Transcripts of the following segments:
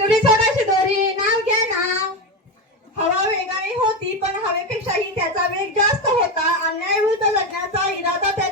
तुम्ही स्वतःची दोरी नाव घ्या नाव. हवा वेगाने होती पण हवेपेक्षाही त्याचा वेग जास्त होता. अन्याय विरुद्ध लढण्याचा इरादा त्या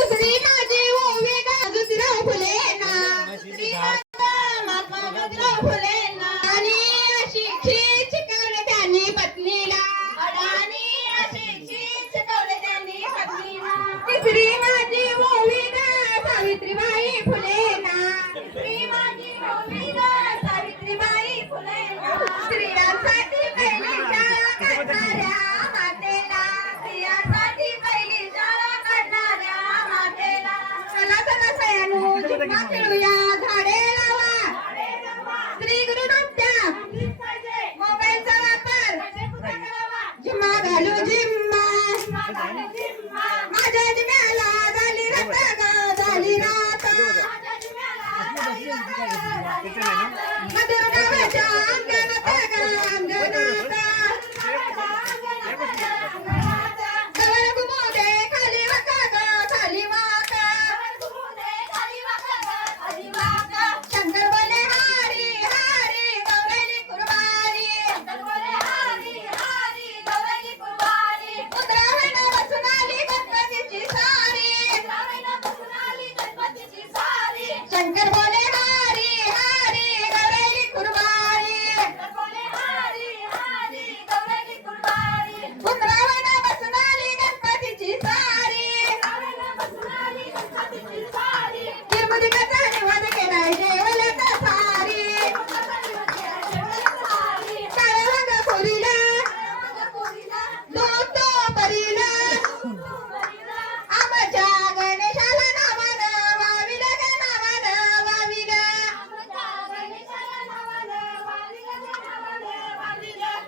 श्री माझे ओवे गाजू तिरा फुले ना श्री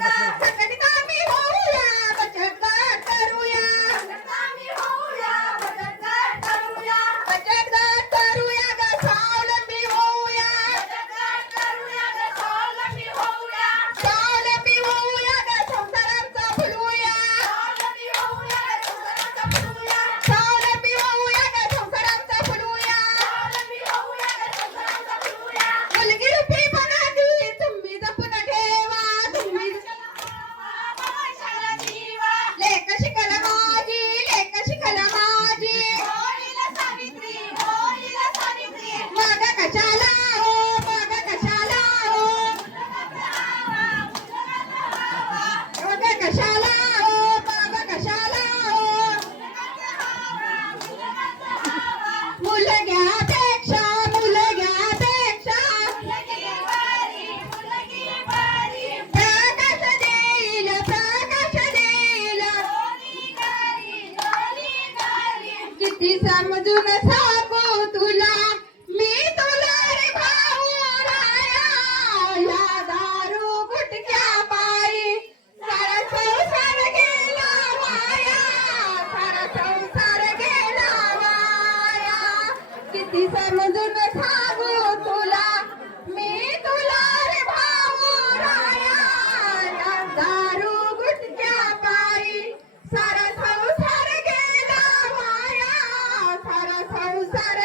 あ。ಸಂಸಾರ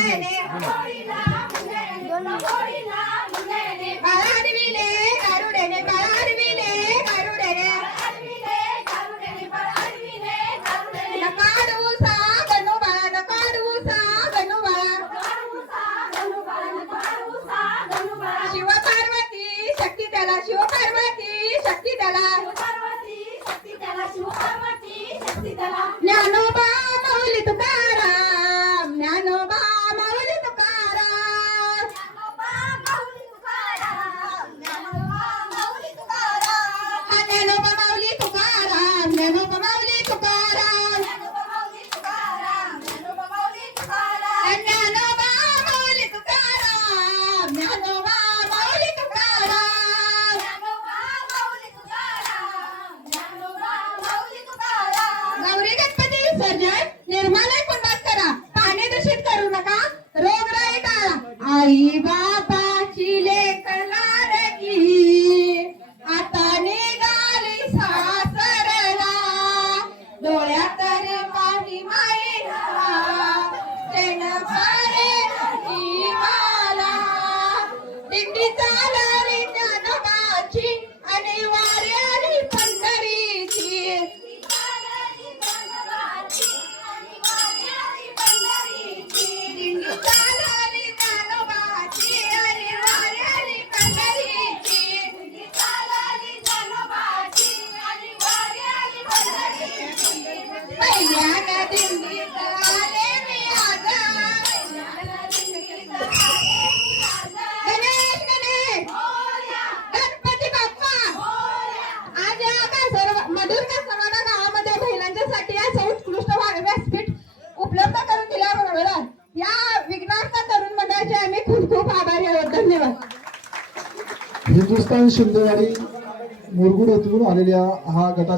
Amén. रोगराई टाळा आई बा धन्यवाद हिंदुस्थान शिंदेवाडी मुरगुड येथून आलेल्या हा गटाचा